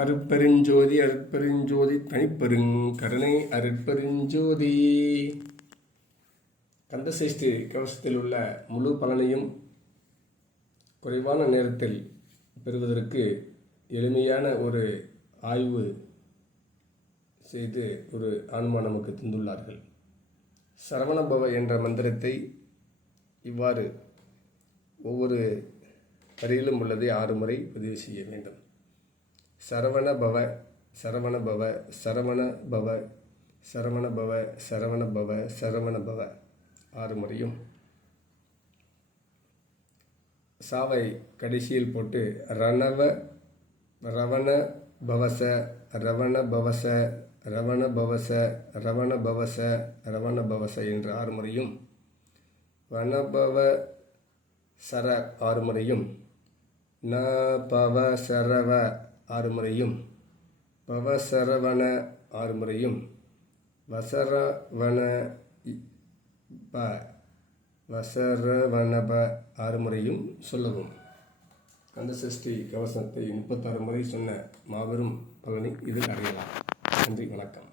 அருட்பெருஞ்சோதி அருட்பெருஞ்சோதி தனிப்பெருங்கருணை அருட்பெருஞ்சோதி. கந்தசஷ்டி கவசத்தில் உள்ள முழு பலனையும் குறைவான நேரத்தில் பெறுவதற்கு எளிமையான ஒரு ஆய்வு செய்து ஒரு ஆன்மா நமக்கு தந்துள்ளார்கள். சரவணபவ என்ற மந்திரத்தை இவ்வாறு ஒவ்வொரு வரியிலும் உள்ளதை 6 முறை பதிவு செய்ய வேண்டும். சரவணபவ சரவணபவ சரவணபவ சரவணபவ சரவணபவ சரவணபவ 6 முறையும் சாவை கடைசியில் போட்டு ரவண பவச ரவண பவச ரவண பவச ரவண பவச ரவண பவச என்ற 6 முறையும் வனபவ சர 6 முறையும் ந பவ சரவ 6 முறையும் பவசரவண 6 முறையும் வசரவண ப வசரவணப 6 முறையும் சொல்லவும். கந்தசஷ்டி கவசத்தை 36 முறை சொன்ன மாபெரும் பலனை இதில் அறியலாம். நன்றி, வணக்கம்.